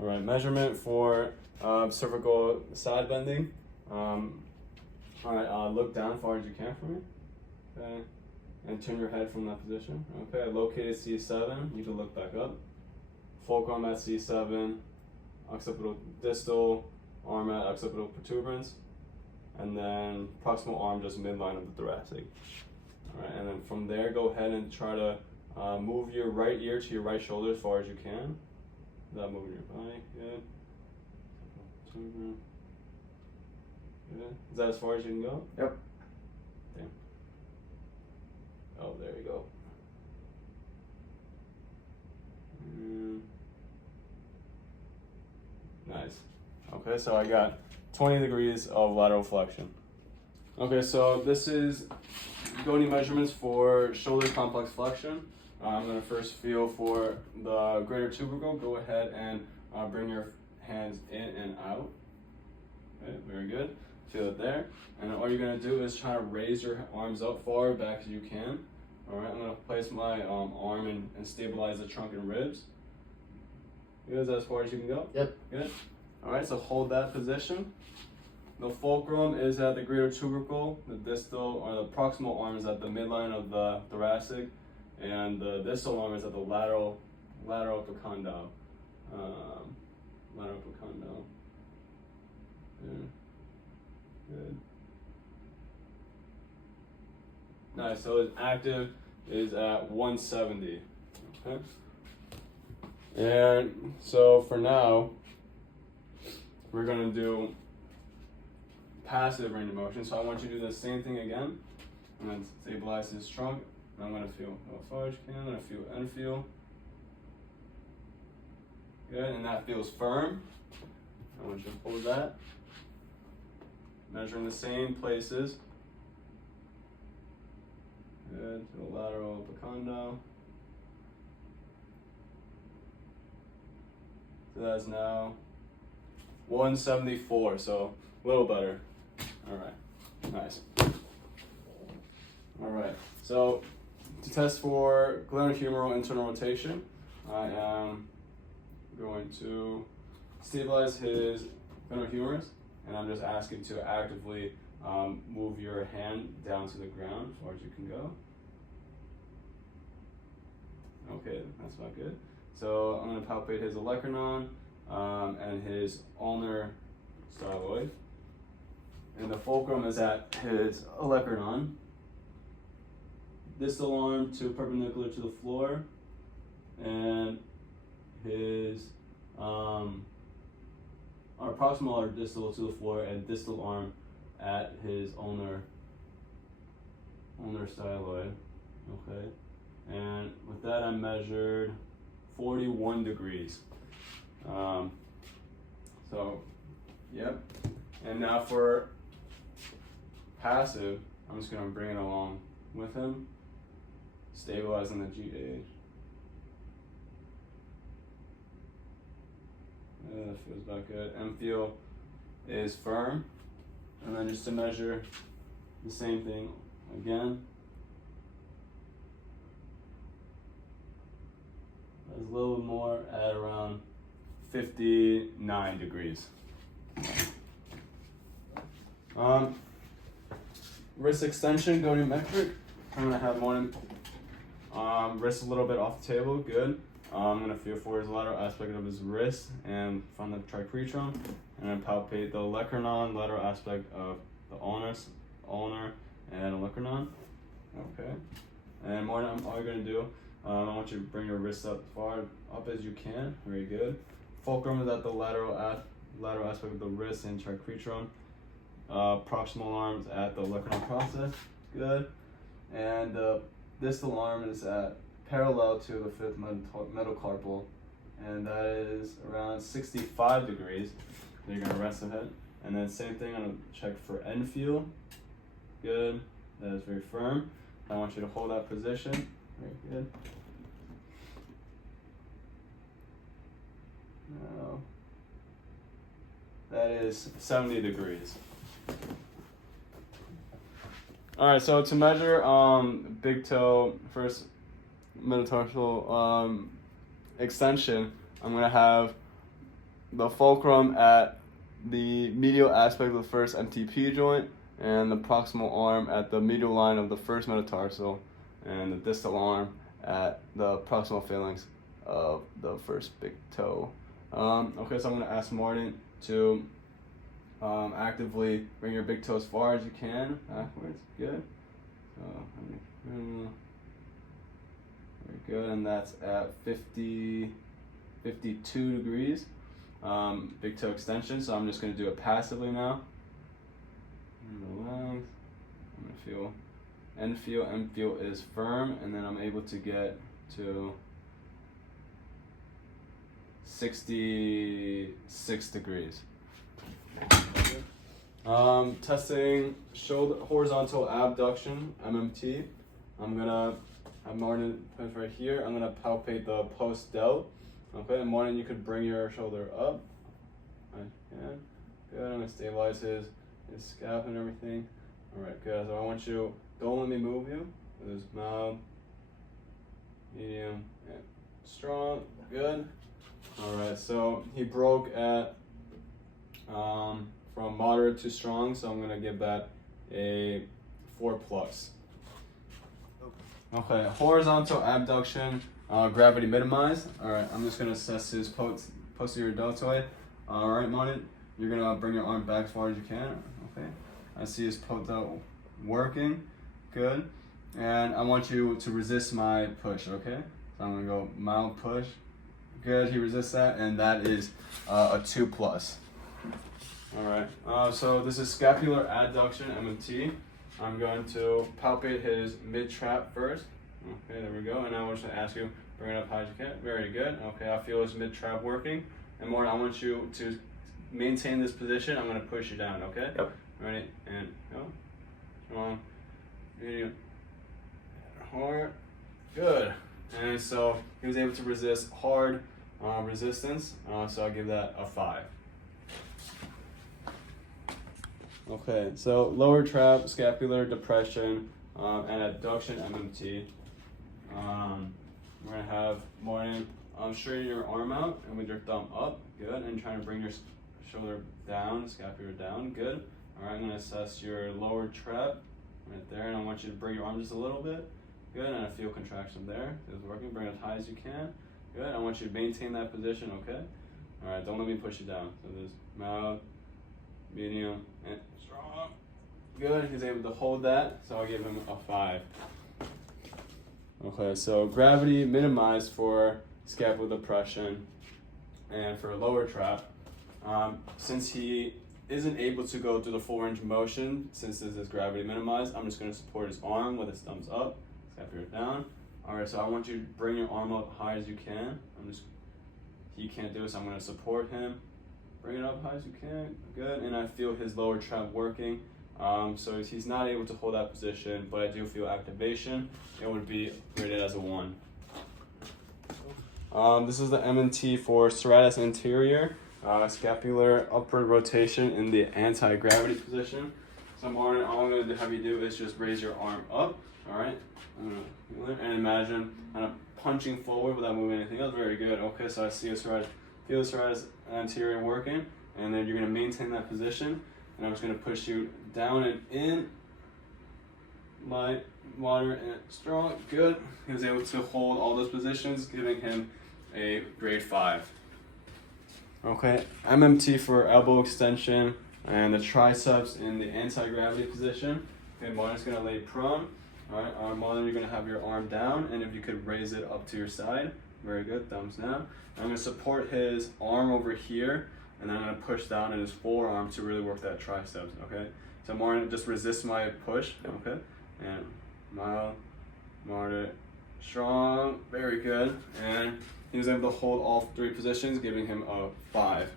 All right, measurement for cervical side bending. All right, look down as far as you can for me. Okay, and turn your head from that position. Okay, located C7, you can look back up. Fulcrum at C7, occipital distal arm at occipital protuberance, and then proximal arm just midline of the thoracic. All right, and then from there, go ahead and try to move your right ear to your right shoulder as far as you can, without moving your body. Good. Good. Is that as far as you can go? Yep. Damn. Oh, there you go. Nice. Okay, so I got 20 degrees of lateral flexion. Okay, so this is go-to measurements for shoulder complex flexion. I'm going to first feel for the greater tubercle. Go ahead and bring your hands in and out. Okay, very good. Feel it there. And all you're going to do is try to raise your arms up far back as you can. All right, I'm going to place my arm and stabilize the trunk and ribs. Good, is that as far as you can go? Yep. Good. All right, so hold that position. The fulcrum is at the greater tubercle. The distal or the proximal arm is at the midline of the thoracic, and the distal arm is at the lateral epicondyle. Lateral epicondyle. Good. Good. Nice. So its active is at 170. Okay. And so for now, we're gonna do passive range of motion. So I want you to do the same thing again, and then stabilize his trunk. And I'm gonna feel as far as you can. I'm gonna feel and feel. Good, and that feels firm. I want you to hold that. Measuring the same places. Good, to the lateral epicondyle. So that's now 174, so a little better. All right, nice. All right, so to test for glenohumeral internal rotation, I am going to stabilize his glenohumerus, and I'm just asking to actively move your hand down to the ground as far as you can go. Okay, that's not good. So I'm going to palpate his olecranon and his ulnar styloid. And the fulcrum is at his olecranon. Distal arm to perpendicular to the floor, and his our proximal arm distal to the floor, and distal arm at his ulnar styloid. Okay, and with that I measured 41 degrees. So, yep. And now for passive, I'm just gonna bring it along with him, stabilizing the GH. That feels about good. M feel is firm. And then just to measure the same thing again. There's a little bit more at around 59 degrees. Wrist extension, go to metric. I'm gonna have one wrist a little bit off the table, good. I'm gonna feel for his lateral aspect of his wrist and from the tricretron, and then palpate the olecranon, lateral aspect of the ulnar and olecranon. Okay. And more than all you're gonna do, I want you to bring your wrist up far up as you can. Very good. Fulcrum is at the lateral aspect of the wrist and tricretron. Proximal arms at the olecranon process. Good. And the distal arm is at parallel to the fifth metacarpal, and that is around 65 degrees. So you're gonna rest the head. And then same thing, I'm gonna check for end feel. Good. That is very firm. I want you to hold that position. Very good. Now, that is 70 degrees. All right, so to measure big toe, first metatarsal extension, I'm gonna have the fulcrum at the medial aspect of the first MTP joint, and the proximal arm at the medial line of the first metatarsal, and the distal arm at the proximal phalanx of the first big toe. Okay, so I'm going to ask Martin to actively bring your big toe as far as you can backwards. Good. Very good, and that's at 52 degrees. Big toe extension, so I'm just going to do it passively now. Relax. I'm going to feel end feel is firm, and then I'm able to get to 66 degrees. Testing shoulder horizontal abduction, MMT. I'm gonna have Martin put right here. I'm gonna palpate the post delt. Okay, and Martin, you could bring your shoulder up. I can. Good. I'm gonna stabilize his scalp and everything. All right, good. So I want you. Don't let me move you. With his mouth, medium, and strong. Good. All right. So he broke at from moderate to strong. So I'm gonna give that a 4+. Okay. Horizontal abduction. Gravity minimized. All right. I'm just gonna assess his posterior deltoid. All right, Martin. You're gonna bring your arm back as far as you can. Okay. I see his pot delt working. Good. And I want you to resist my push, okay? So I'm gonna go mild push. Good, he resists that, and that is a 2+. All right, so this is scapular adduction, MMT. I'm going to palpate his mid-trap first. Okay, there we go. And I want to ask you, bring it up high as you can. Very good. Okay, I feel his mid-trap working. And more, I want you to maintain this position. I'm gonna push you down, okay? Yep. Ready, and go. Strong. Medium, hard, good. And so he was able to resist hard resistance, so I'll give that a 5. Okay, so lower trap, scapular depression, and adduction MMT. We're gonna have Martin straighten your arm out and with your thumb up, good, and trying to bring your shoulder down, scapular down, good. All right, I'm gonna assess your lower trap. Right there, and I want you to bring your arm just a little bit. Good, and I feel contraction there. It's working. Bring it as high as you can. Good. I want you to maintain that position, okay? All right, don't let me push you down. So there's mouth, medium, and strong. Good, he's able to hold that, so I'll give him a 5. Okay, so gravity minimized for scapular depression and for lower trap. Since he isn't able to go through the full range of motion, since this is gravity minimized, I'm just going to support his arm with his thumbs up, scapular down. All right, so I want you to bring your arm up high as you can. He can't do it, so I'm going to support him. Bring it up high as you can, good. And I feel his lower trap working. So he's not able to hold that position, but I do feel activation. It would be rated as a 1. This is the MMT for serratus anterior. Scapular upward rotation in the anti-gravity position. So Martin, all I'm going to have you do is just raise your arm up, all right? And imagine kind of punching forward without moving anything else. Very good. Okay, so I see a serratus, feel the serratus anterior working, and then you're going to maintain that position, and I'm just going to push you down and in, light, moderate, and strong. Good. He was able to hold all those positions, giving him a grade 5. Okay, MMT for elbow extension and the triceps in the anti-gravity position. Okay, Martin's gonna lay prone. All right, Martin, you're gonna have your arm down, and if you could raise it up to your side. Very good, thumbs down. I'm gonna support his arm over here, and then I'm gonna push down in his forearm to really work that triceps, okay? So Martin, just resist my push, okay? And mild, moderate, strong, very good. And he was able to hold all 3 positions, giving him a 5.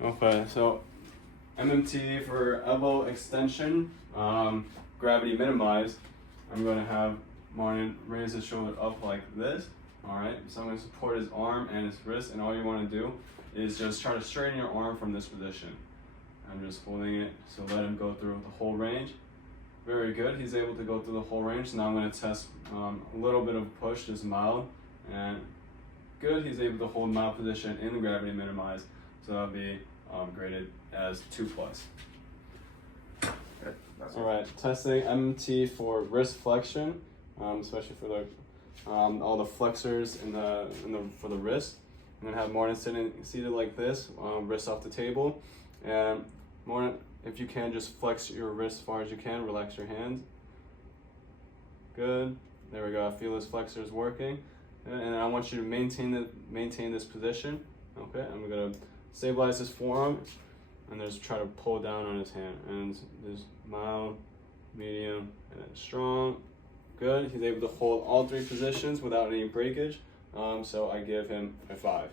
Okay, so MMT for elbow extension, gravity minimized. I'm going to have Martin raise his shoulder up like this. All right, so I'm going to support his arm and his wrist, and all you want to do is just try to straighten your arm from this position. I'm just holding it, so let him go through the whole range. Very good, he's able to go through the whole range. Now I'm going to test a little bit of push, just mild, and good, he's able to hold mild position in the gravity minimized. So that'll be graded as 2+. Okay, that's All right, testing MMT for wrist flexion, especially for the all the flexors for the wrist. I'm gonna have Morton seated like this, wrist off the table, and Morton, if you can, just flex your wrist as far as you can. Relax your hands. Good. There we go. I feel his flexors working, and I want you to maintain this position. Okay, I'm gonna stabilize his forearm, and just try to pull down on his hand. And just mild, medium, and then strong. Good. He's able to hold all 3 positions without any breakage. So I give him a 5.